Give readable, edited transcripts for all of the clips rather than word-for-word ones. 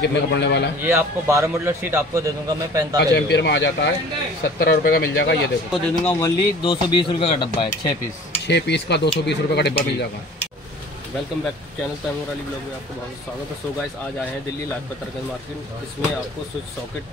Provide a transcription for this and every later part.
कितने का पड़ने वाला है? ये आपको 12 मॉडल शीट आपको दे दूंगा मैं 45 एम्पियर में आ जाता है। 70 रुपए का मिल जाएगा। ये देखो आपको दे दूंगा ओनली 220 रुपये का डब्बा है। 6 पीस का 220 रुपए का डिब्बा मिल जाएगा। Welcome back to channel Taimur Ali blog में आपको बहुत स्वागत है। सो गाइस आज आए हैं दिल्ली लाजपत नगर मार्केट। इसमें आपको स्विच सॉकेट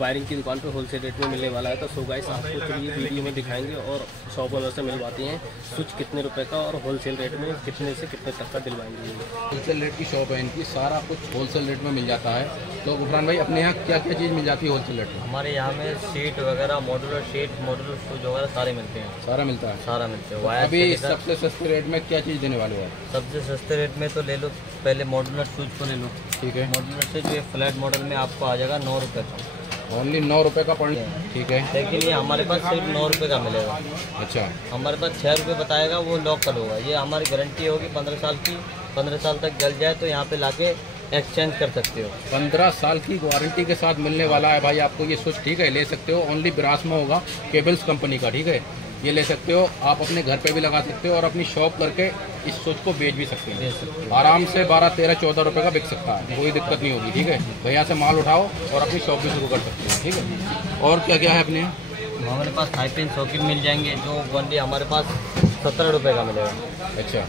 वायरिंग की दुकान पे होलसेल रेट में मिलने वाला है। तो सो गाइस आपको चलिए वीडियो में दिखाएंगे और शॉप ओनर से मिलवाती हैं स्विच कितने रुपए का और होलसेल रेट में कितने से कितने तक का दिलवाएंगे। होलसेल रेट की शॉप है इनकी, सारा कुछ होलसेल रेट में मिल जाता है। तो गुफरान भाई अपने यहाँ क्या क्या चीज़ मिल जाती है होलसेल रेट में? हमारे यहाँ में सीट वगैरह मॉड्यूलर शीट मॉड्यूलर स्विच वगैरह सारे मिलते हैं। सारा मिलता है, सारा मिलते हैं। अभी सबसे सस्ते रेट में क्या चीज़ देने वाले हो? सबसे सस्ते रेट में तो ले लो, पहले मॉड्यूलर स्विच को ले लो। ठीक है, मॉड्यूलर स्विच ये फ्लैट मॉडल में आपको आ जाएगा 9 रुपये का। ओनली 9 रुपये का पड़। ठीक है, लेकिन ये हमारे पास सिर्फ 9 रुपये का मिलेगा। अच्छा, हमारे पास 6 रुपये बताएगा वो लोकल होगा। ये हमारी गारंटी होगी 15 साल की। 15 साल तक जल जाए तो यहाँ पे लाके एक्सचेंज कर सकते हो। 15 साल की वारंटी के साथ मिलने वाला है भाई आपको ये स्विच। ठीक है, ले सकते हो। ओनली ब्रास में होगा, केबल्स कंपनी का। ठीक है, ये ले सकते हो आप, अपने घर पे भी लगा सकते हो और अपनी शॉप करके इस स्विच को बेच भी सकते हैं। आराम से 12, 13, 14 रुपये का बिक सकता है, कोई दिक्कत नहीं होगी। ठीक है, भैया से माल उठाओ और अपनी शॉप भी शुरू कर सकते हैं। ठीक है, और क्या क्या है अपने? हमारे पास हाई पिन सॉकेट मिल जाएंगे जो ओनली हमारे पास 17 रुपये का मिलेगा। अच्छा,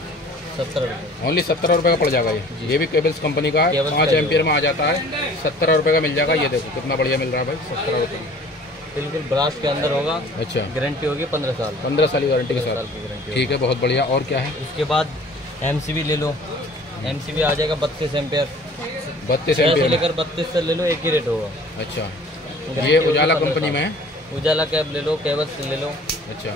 17 रुपये, ओनली 17 रुपये का पड़ जाएगा ये भी केबल्स कंपनी का है। 5 एम्पियर में आ जाता है। 17 रुपये का मिल जाएगा। ये देखो कितना बढ़िया मिल रहा है भाई, 17 रुपये में। बिल्कुल ब्रास के अंदर होगा। अच्छा, गारंटी होगी 15 साल। 15 साल की गारंटी के साथ गारंटी। ठीक है, बहुत बढ़िया। और क्या है? उसके बाद MCB ले लो। MCB आ जाएगा 32 एम्पियर। 32 एम्पियर लेकर 32 से ले लो, एक ही रेट होगा। अच्छा, ये उजाला कंपनी में है। उजाला कैब ले लो, केबल्स ले लो। अच्छा,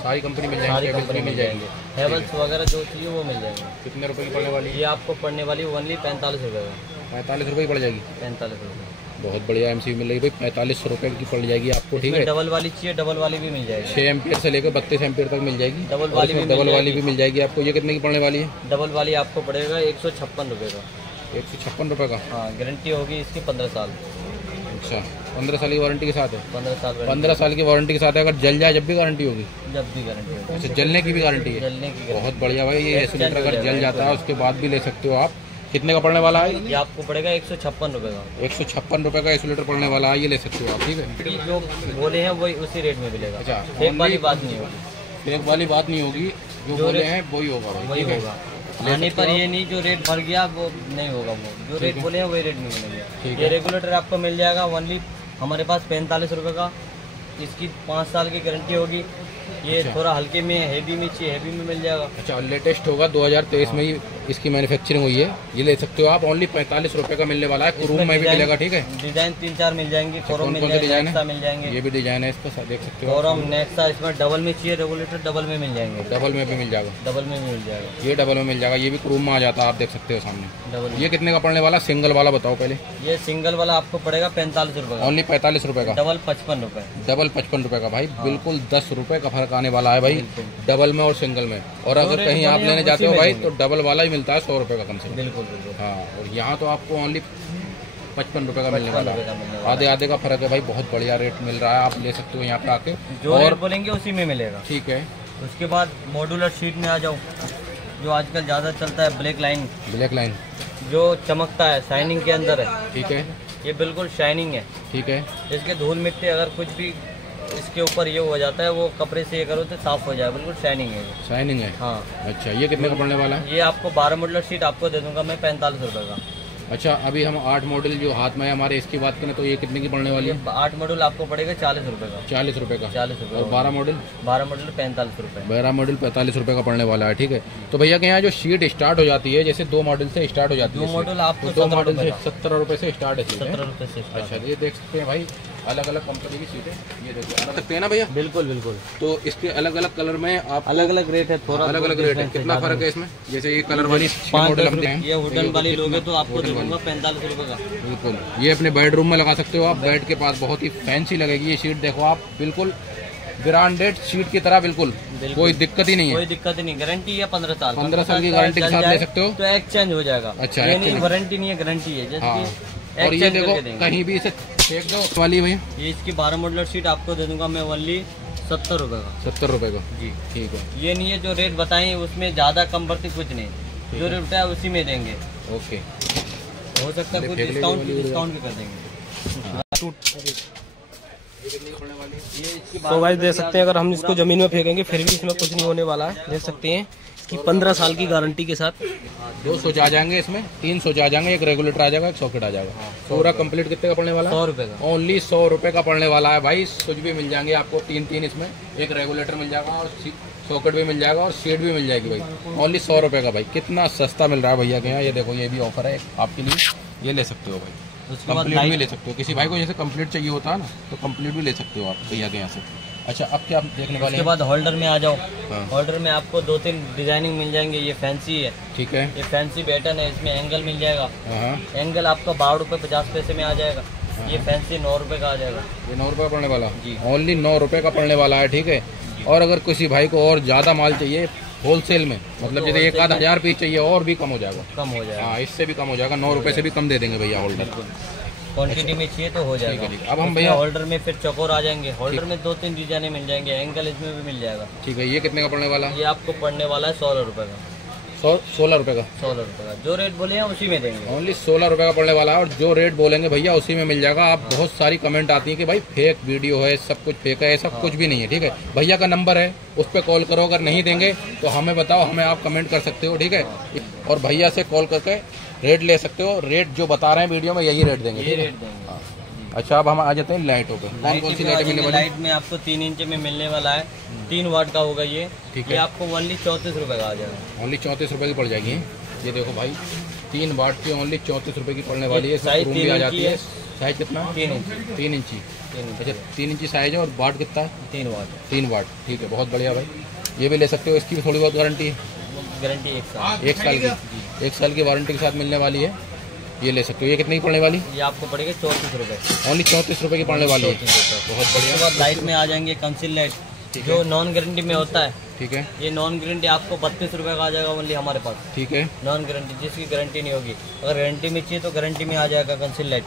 सारी कंपनी मिल जाएगी, सारी कंपनी मिल जाएंगे। केबल्स वगैरह जो चाहिए वो मिल जाएंगे। कितने रुपए की पड़ने वाली है? ये आपको पड़ने वाली ओनली 45 रुपये का। 45 रुपये की पड़ जाएगी। 45 रुपये, बहुत बढ़िया MCB मिल रही है भाई। 45 रुपये की पड़ जाएगी आपको। ठीक है, डबल वाली चाहिए, डबल वाली भी मिल जाएगी। 6 एम्पियर से लेकर 32 एम्पियर तक मिल जाएगी। डबल वाली भी मिल जाएगी आपको। ये कितने की पड़ने वाली है? डबल वाली आपको पड़ेगा 156 रुपये का। 156 रुपये का? हाँ, गारंटी होगी इसकी 15 साल। अच्छा, 15 साल की वारंटी के साथ है। 15 साल की वारंटी के साथ है। अगर जल जाए जब भी गारंटी होगी? जब भी गारंटी होगी। अच्छा, जलने की भी गारंटी है? जलने की। बहुत बढ़िया भाई। ये एसोलेटर अगर जल जाता है उसके बाद भी ले सकते हो आप। कितने का पड़ने वाला है? ये आपको पड़ेगा 156 रुपये का। 156 रुपये का एसोलेटर पड़ने वाला है। ये ले सकते हो आप। ठीक है, जो बोले हैं वही उसी रेट में मिलेगा। अच्छा, फेक वाली बात नहीं होगी। फेक वाली बात नहीं होगी, जो बोले हैं वही होगा भाई। वही होगा। आने पर ये नहीं जो रेट भर गया वो नहीं होगा। वो जो रेट बोले हैं वही रेट में मिलेगा। ये रेगुलेटर आपको मिल जाएगा ओनली हमारे पास 45 रुपये का। इसकी 5 साल की गारंटी होगी। ये अच्छा, थोड़ा हल्के में हैवी में चाहिए, हैवी में मिल जाएगा। अच्छा, लेटेस्ट होगा 2023 में ही इसकी मैन्युफैक्चरिंग हुई है। ये ले सकते हो आप। ओनली 45 रुपये का मिलने वाला है। क्रोम में भी मिलेगा। ठीक है, डिजाइन 3-4 मिल जाएंगे। कौन कौन से डिजाइन है? मिल जाएंगे। ये भी डिजाइन है इसका, देख सकते हो। कोरम नेक्सा, इसमें डबल में चाहिए रेगुलेटर, डबल में मिल जाएंगे। डबल में भी मिल जाएगा। डबल में भी मिल जाएगा। ये डबल में मिल जाएगा। ये भी क्रोम में आ जाता है, आप देख सकते हो सामने। डबल। ये कितने का पड़ने वाला? सिंगल वाला बताओ पहले। ये सिंगल वाला आपको पड़ेगा 45 रुपये का। ओनली 45 रुपये का। डबल 55 रुपये। डबल 55 रुपये का भाई। बिल्कुल 10 रुपये का फर्क आने वाला है भाई, डबल में और सिंगल में। और अगर कहीं आप लेने जाते हो भाई तो डबल वाला ही मिलता है 100 रुपये का कम से कम। बिल्कुल बिल्कुल। हाँ, और यहाँ तो आपको ओनली 55 रुपये का मिलने वाला है। आधे आधे का फर्क है भाई। बहुत बढ़िया रेट मिल रहा है, आप ले सकते हो यहाँ पे आके। जो रेट बोलेंगे उसी में मिलेगा। ठीक है, उसके बाद मॉड्यूलर शीट में आ जाओ, जो आजकल ज़्यादा चलता है ब्लैक लाइन। ब्लैक लाइन जो चमकता है, शाइनिंग के अंदर है। ठीक है, ये बिल्कुल शाइनिंग है। ठीक है, इसके धूल मिट्टी अगर कुछ भी इसके ऊपर ये हो जाता है, वो कपड़े से ये करो तो साफ हो जाए। बिल्कुल शाइनिंग है। शाइनिंग है। हाँ। अच्छा, ये कितने का पड़ने वाला है? ये आपको 12 मॉडल शीट आपको दे दूंगा मैं 45 रुपये का। अच्छा, अभी हम 8 मॉडल जो हाथ में है हमारे, इसकी बात करें तो ये कितने की पड़ने वाली है? 8 मॉडल आपको पड़ेगा 40 रुपये का। 40 रुपये का। 40 रुपये। और 12 मॉडल? 12 मॉडल 45 रुपये। 12 मॉडल 45 रुपये का पड़ने वाला है। ठीक है, तो भैया के यहाँ जो शीट स्टार्ट हो जाती है, जैसे 2 मॉडल से स्टार्ट हो जाती है। 2 मॉडल आपको 2 मॉडल से 17 रुपये से स्टार्ट है। 17 रुपये से। अच्छा, ये देख सकते हैं भाई, अलग अलग कंपनी की सीटें। ये देखो, अलग सकते हैं ना भैया? बिल्कुल बिल्कुल। तो इसके अलग अलग कलर में आप अलग अलग रेट है, थोड़ा अलग अलग रेट है। कितना फर्क है इसमें? जैसे ये कलर वाली मॉडल हम हैं, ये वुडन वाली लोगे तो आपको दे दूंगा 45 रुपये का। बिल्कुल, ये अपने बेडरूम में लगा सकते हो आप। बेड के पास बहुत ही फैंसी लगेगी ये शीट। देखो आप, बिल्कुल ब्रांडेड शीट की तरह। बिल्कुल कोई दिक्कत ही नहीं है। कोई दिक्कत नहीं। गारंटी है 15 साल। 15 साल की गारंटी के साथ ले सकते हो। तो एक्सचेंज हो जाएगा। अच्छा, ये नहीं वारंटी नहीं है, गारंटी है। जैसे और ये देखो कहीं भी इसे फेंक दो वाली भैया। ये इसकी 12 मॉडल शीट आपको दे दूंगा मैं ओनली 70 रुपये का। 70 रुपये का जी। ठीक है, ये नहीं है जो रेट बताएं उसमें ज़्यादा कम बढ़ती कुछ नहीं। जो रेट है उसी में देंगे। ओके। हो सकता है कुछ डिस्काउंट भी कर देंगे। तो भाई देख सकते हैं, अगर हम इसको ज़मीन में फेंकेंगे फिर भी इसमें कुछ नहीं होने वाला है। देख सकते हैं इसकी 15 साल की गारंटी के साथ 2 स्विच आ जाएंगे, इसमें 3 स्विच आ जाएंगे, एक रेगुलेटर आ जाएगा, एक सॉकेट आ जाएगा। पूरा कंप्लीट कितने का पड़ने वाला है? 100 रुपये का। ओनली 100 रुपये का पड़ने वाला है भाई। स्विच भी मिल जाएंगे आपको 3 इसमें, एक रेगुलेटर मिल जाएगा और सॉकेट भी मिल जाएगा और सीट भी मिल जाएगी भाई। ओनली 100 रुपये का भाई, कितना सस्ता मिल रहा है भैया के यहाँ। ये देखो, ये भी ऑफर है आपके लिए, ये ले सकते हो भाई। कंप्लीट भी ले सकते हो, किसी भाई को जैसे कंप्लीट चाहिए होता है ना, तो कंप्लीट भी ले सकते हो आप भैया के यहाँ से। अच्छा, अब क्या देखने वाले हैं? उसके बाद होल्डर में आ जाओ। हाँ। होल्डर में आपको 2-3 डिजाइनिंग मिल जाएंगे। ये फैंसी है, ठीक है, ये फैंसी बैटन है, इसमें एंगल मिल जाएगा। हाँ, एंगल आपका 12 रुपये 50 पैसे में आ जाएगा। ये फैंसी 9 रुपये का आ जाएगा। ये 9 रुपये पड़ने वाला जी। ओनली 9 रुपये का पड़ने वाला है, ठीक है। और अगर किसी भाई को और ज़्यादा माल चाहिए होलसेल में, मतलब जैसे 1,000 पीस चाहिए, और भी कम हो जाएगा। कम हो जाएगा, हाँ, इससे भी कम हो जाएगा। 9 रुपये से भी कम दे देंगे भैया होल्डर। क्वांटिटी में चाहिए तो हो जाएगा। ठीक है। अब हम भैया होल्डर में फिर चौकोर आ जाएंगे। होल्डर में 2-3 डिजाइने मिल जाएंगे। एंगल इसमें भी मिल जाएगा। ठीक है, ये कितने का पड़ने वाला है? ये आपको पड़ने वाला है 16 रुपये का। 16 रुपये का। 16 रुपये का जो रेट बोले हैं उसी में देंगे। ओनली 16 रुपये का पड़ने वाला है, और जो रेट बोलेंगे भैया उसी में मिल जाएगा। आप बहुत सारी कमेंट आती है कि भाई फेक वीडियो है, सब कुछ फेक है। ऐसा कुछ भी नहीं है, ठीक है। भैया का नंबर है, उस पर कॉल करो। अगर नहीं देंगे तो हमें बताओ, हमें आप कमेंट कर सकते हो, ठीक है। और भैया से कॉल करके रेट ले सकते हो। रेट जो बता रहे हैं वीडियो में, यही रेट देंगे, ये रेट देंगे। अच्छा, अब हम आ जाते हैं लाइटों पे। कौन सी लाइटें मिलने वाली? लाइट में आपको 3 इंच में मिलने वाला है। 3 वाट का होगा ये। ठीक ये है। आपको ओनली 34 रुपये का आ जाएगा। ओनली 34 रुपये की पड़ जाएगी। ये देखो भाई, 3 वाट की ओनली 34 रुपये की पड़ने वाली है। साइज रूम 3 भी आ इंच जाती की है। है। साइज कितना? 3 इंच। 3 इंची। 3 इंच। अच्छा, 3 इंची साइज है। और वाट कितना है? 3 वाट। 3 वाट, ठीक है, बहुत बढ़िया भाई। ये भी ले सकते हो, इसकी भी थोड़ी बहुत गारंटी है। गारंटी 1 साल। 1 साल की, 1 साल की वारंटी के साथ मिलने वाली है। ये ले सकते हो। ये कितने की पड़ने वाली? ये आपको पड़ेगा 34 रुपये। ओनली 34 रुपये की पड़ने वाली है। बहुत बढ़िया। उसके बाद लाइट में आ जाएंगे कंसील लाइट, जो नॉन गारंटी में होता है। ठीक है। ये नॉन गारंटी आपको 32 रुपये का आ जाएगा ओनली हमारे पास। ठीक है। नॉन गारंटी, जिसकी गारंटी नहीं होगी। अगर गारंटी में चाहिए तो गारंटी में आ जाएगा कंसील लाइट,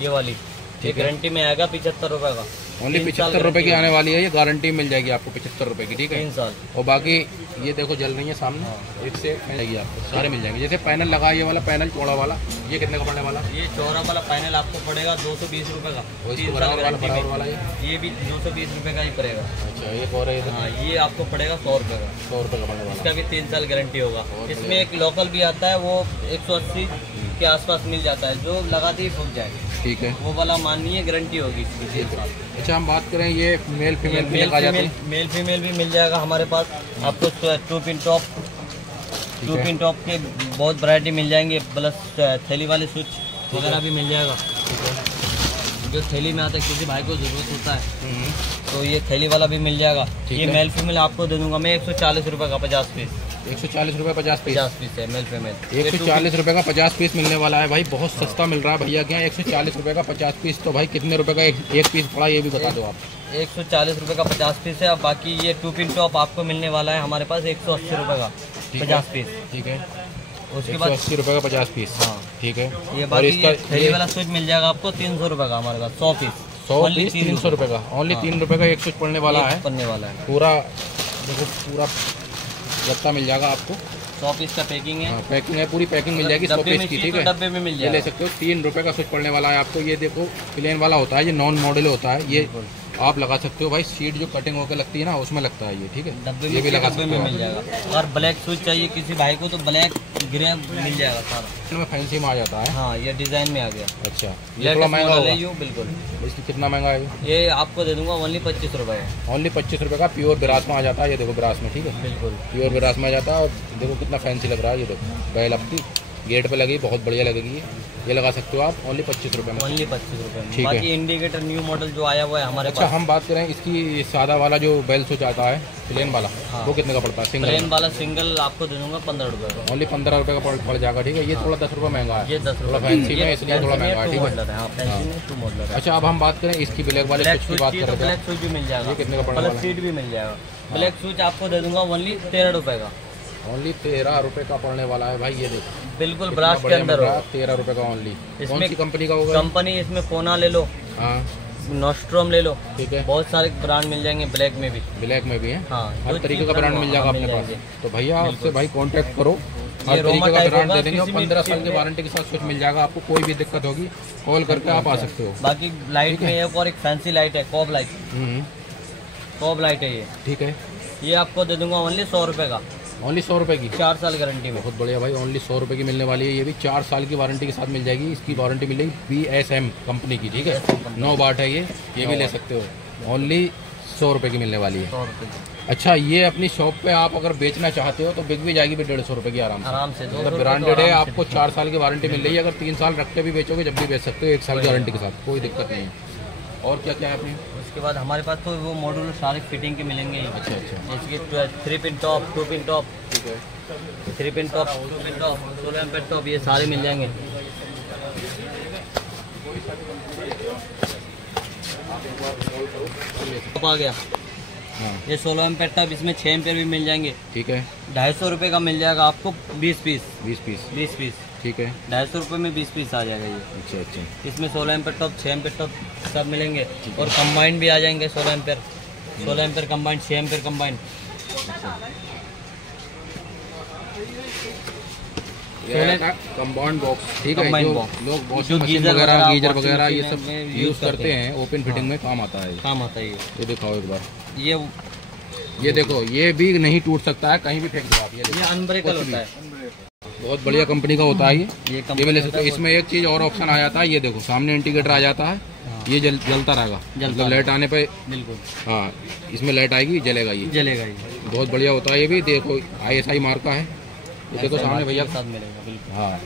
ये वाली। ये गारंटी में आएगा 75 रुपये का। ओनली 75 रुपये की आने वाली है। ये गारंटी मिल जाएगी आपको 75 रुपये की, ठीक है। 3 साल। और बाकी ये देखो जल रही है सामने, एक से मिलेगी आपको, सारे मिल जाएंगे। जैसे पैनल लगा, ये वाला पैनल चौड़ा वाला, ये कितने का पड़ने वाला? ये चौड़ा वाला पैनल आपको पड़ेगा 220 रुपये का। और इसको 3 साल बराबर वाला, गारंटी बराबर में। वाला ये भी 220 रुपये का ही पड़ेगा। अच्छा, ये और है, हाँ, ये आपको पड़ेगा 100 रुपये का। 100 रुपये का पड़ने वाला। इसका भी 3 साल गारंटी होगा। इसमें एक लोकल भी आता है, वो 180 के आसपास मिल जाता है, जो लगाते ही फूक जाएगा। ठीक है। वो वाला मानिए गारंटी होगी इसकी 3 साल। अच्छा, हम बात करें ये मेल फीमेल भी लगा जाते हैं। मेल फीमेल भी मिल जाएगा हमारे पास। आपको 2 पिन टॉप, 2 पिन टॉप के बहुत वैरायटी मिल जाएंगे। प्लस थैली वाले स्विच वगैरह भी मिल जाएगा। जो थैली में आता है, किसी भाई को जरूरत होता है तो ये थैली वाला भी मिल जाएगा। ये मेल फीमेल आपको दे दूंगा मैं 140 रुपये का 50 पीस। 140 रुपये 50 पीस। 50 पीस है मेल फीमेल। 140 रुपये का 50 पीस मिलने वाला है भाई। बहुत सस्ता मिल रहा है भैया के यहाँ। 140 रुपये का 50 पीस। तो भाई कितने रुपए का एक पीस पड़ा, ये भी बता दो आप। 140 रुपये का 50 पीस है। अब बाकी ये 2 पिन टॉप आपको मिलने वाला है हमारे पास 180 रुपये का 50 पीस। ठीक है। उसके बाद 180 रुपये का 50 पीस। हाँ, ठीक है। ये और बाकी इसका थैली वाला स्विच मिल जाएगा आपको 300 रुपये का हमारे पास। 100 पीस। 100 पीस 300 रुपये का। ओनली 3 रुपये का एक स्विच पड़ने वाला है। पड़ने वाला है। पूरा देखो, पूरा गत्ता मिल जाएगा आपको। 100 पीस का पैकिंग है। पैकिंग है, पूरी पैकिंग मिल जाएगी 100 पीस की, ठीक है। डब्बे में मिल ये जाएगा। ले सकते हो। 3 रुपये का स्विच पड़ने वाला है आपको। ये देखो प्लेन वाला होता है, ये नॉन मॉडल होता है। ये आप लगा सकते हो भाई। सीट जो कटिंग होकर लगती है ना, उसमें लगता है ये, ठीक है। डब्बे ये भी लगा डब्बे सकते में हो। मिल जाएगा। अगर ब्लैक स्विच चाहिए किसी भाई को तो ब्लैक ग्रे मिल जाएगा सारा। इसमें फैंसी में आ जाता है। हाँ, ये डिजाइन में आ गया। अच्छा, ये थोड़ा महंगा होगा। बिल्कुल। इसकी कितना महंगा है? ये आपको दे दूंगा ओनली 25 रुपये है। ओनली 25 रुपये का प्योर ब्रास में आ जाता है। ये देखो ब्रास में, ठीक है। बिल्कुल प्योर ब्रास में आ जाता है। और देखो कितना फैंसी लग रहा है। ये देखो बैल आपकी गेट पे लगी, बहुत बढ़िया लगेगी। ये लगा सकते हो आप ओनली 25 रुपये में। ओनली 25 रुपये में। ठीक है। बाकी इंडिकेटर न्यू मॉडल जो आया हुआ है हमारे अच्छा, पास। हम बात करें इसकी सादा वाला जो बेल स्विच आता है, प्लेन वाला, हाँ। वो कितने का पड़ता है? सिंगल प्लेन वाला सिंगल आपको दे दूंगा 15 रुपये का। ओनली 15 रुपये का पड़ जाएगा, ठीक है। ये थोड़ा 10 रुपये महंगा है। ये 10 थोड़ा रुपये फैंसी में, इसलिए थोड़ा महंगा है, ठीक है। हाँ, फैंसी में 2 मॉडल है। अच्छा, अब हम बात करें इसकी ब्लैक वाले ब्लैक स्विच की बात स्विच कर तो रहे ब्लैक थे। स्विच भी मिल जाएगा। ये कितने का पड़ने वाला प्लस है? सीट भी मिल जाएगा। ब्लैक स्विच आपको दे दूंगा ओनली 13 रुपये का। ओनली 13 रुपये का पड़ने वाला है भाई। ये देखो बिल्कुल ब्रास के अंदर होगा। 13 रुपये का ओनली। इसमें कौन सी कंपनी का होगा? कंपनी इसमें कोना ले लो, हाँ, नॉस्ट्रोम ले लो, ठीक है। बहुत सारे ब्रांड मिल जाएंगे। ब्लैक में भी, ब्लैक में भी है। हाँ, हर जो तरीके चीज़ का ब्रांड मिल जाएगा मिल अपने पास। जाएंगे। तो भैया आपसे भाई कांटेक्ट करो, हर तरीके का ब्रांड दे देंगे और 15 साल की वारंटी के साथ स्विच मिल जाएगा आपको। कोई भी दिक्कत होगी कॉल करके आप आ सकते हो। बाकी लाइट में एक और एक फैंसी लाइट है, कॉब लाइट। कॉब लाइट है ये, ठीक है। ये आपको दे दूंगा ओनली 100 रुपए का। ओनली 100 रुपए की 4 साल गारंटी में। बहुत बढ़िया भाई, ओनली 100 रुपए की मिलने वाली है। ये भी 4 साल की वारंटी के साथ मिल जाएगी। इसकी वारंटी मिलेगी BSM कंपनी की, ठीक है। 9 वाट है ये भी ले सकते हो। ओनली 100 रुपए की मिलने वाली है। 100 रुपए की। अच्छा, ये अपनी शॉप पे आप अगर बेचना चाहते हो तो बिक भी जाएगी 150 रुपए की आराम से। मतलब ब्रांडेड है, आपको 4 साल की वारंटी मिल रही है। अगर 3 साल रख के भी बेचोगे जब भी बेच सकते हो, 1 साल की वारंटी के साथ, कोई दिक्कत नहीं है। और क्या क्या है अपनी? उसके बाद हमारे पास तो वो मॉड्यूलर सारे फिटिंग के मिलेंगे। अच्छा अच्छा। इसकी 3 पिन टॉप, 2 पिन टॉप, ठीक है। 3 pin top, 2 pin top, 16 ampere top, ये सारे मिल जाएंगे। टॉप आ गया। हाँ, ये 16 एम्पीयर टॉप, इसमें 6 एम्पीयर भी मिल जाएंगे। ठीक है। 250 रुपये का मिल जाएगा आपको 20 पीस। 20 पीस, ठीक है। 250 रुपये में 20 पीस आ जाएगा ये। अच्छा अच्छा। इसमें 16 एम्पीयर टॉप, 6 एम्पीयर टॉप सब मिलेंगे और कंबाइंड भी आ जाएंगे। 16 ampere combined, 6 ampere combined. Compound box, ठीक है। Combined जो box। लोग जो वॉशिंग मशीन गीजर वगैरह, वगैरह, गीजर washing वगैरह ये machine सब में यूज use करते हैं। ओपन फिटिंग में काम आता है। काम आता है ये दिखाओ एक बार। ये देखो, ये भी नहीं टूट सकता है, कहीं भी फेंक दो आप। ये अनब्रेकल होता है। बहुत बढ़िया कंपनी का होता है ये भी ले सकते हो। कंपनी इसमें एक चीज और ऑप्शन आ जाता है, ये देखो सामने इंडिकेटर आ जाता है। ये जलता रहेगा, मतलब लाइट आने पे। बिल्कुल, हाँ, इसमें लाइट आएगी, जलेगा ये। बहुत बढ़िया होता है ये भी। देखो ISI मार्का है, ये देखो सामने भैया साथ मिलेगा। बिल्कुल, हाँ।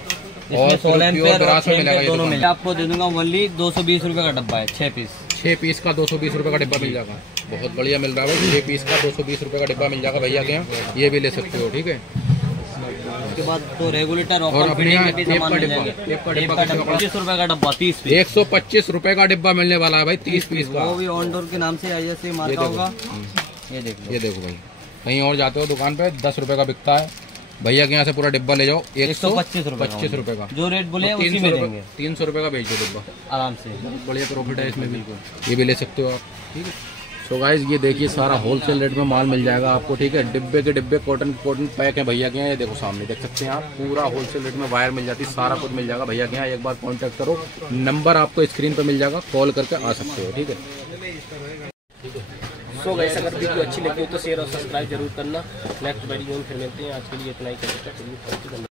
इसमें 16 एम्पीयर और 6 एम्पीयर दोनों मिलेगा। मिलेगा। आपको दे दूंगा ओनली 220 रुपये का डब्बा है, 6 पीस। 6 पीस का 220 रुपये का डिब्बा मिल जाएगा। बहुत बढ़िया मिल रहा है भाई। 6 पीस का 220 रुपये का डिब्बा मिल जाएगा भैया के यहाँ, ये भी ले सकते हो, ठीक है। उसके बाद तो रेगुलेटर और ओपन अपने फिटिंग यहाँ में भी टेप सामान का मिल डिब्बा, जाएंगे। टेप का टेप डिब्बा का कितना डब्बा 25 रुपये का डब्बा, 30 पीस। 125 रुपये का डिब्बा मिलने वाला है भाई, 30 पीस का। वो भी ऑन डोर के नाम से ISI मार्का होगा। ये देखो भाई, कहीं और जाते हो दुकान पे 10 रुपये का बिकता है, भैया के यहाँ से पूरा डिब्बा ले जाओ 125 रुपये का। जो रेट बोले उसी में देंगे। 300 रुपये का बेच दो डिब्बा आराम से। बहुत बढ़िया प्रॉफिट है इसमें, बिल्कुल। ये भी ले सकते हो आप, ठीक है। सो गाइस, ये देखिए सारा होलसेल रेट में माल मिल जाएगा आपको, ठीक है। डिब्बे के डिब्बे कॉटन पैक है भैया के यहाँ। ये देखो सामने देख सकते हैं आप, पूरा होलसेल रेट में वायर मिल जाती है, सारा कुछ मिल जाएगा भैया के यहाँ। एक बार कॉन्टैक्ट करो, नंबर आपको स्क्रीन पर मिल जाएगा, कॉल करके आ सकते हो, ठीक है। सो गाइस, अगर वीडियो अच्छी लगी हो तो शेयर और सब्सक्राइब जरूर करना। नेक्स्ट वीडियो में फिर मिलते हैं। आज के लिए इतना ही करते हैं।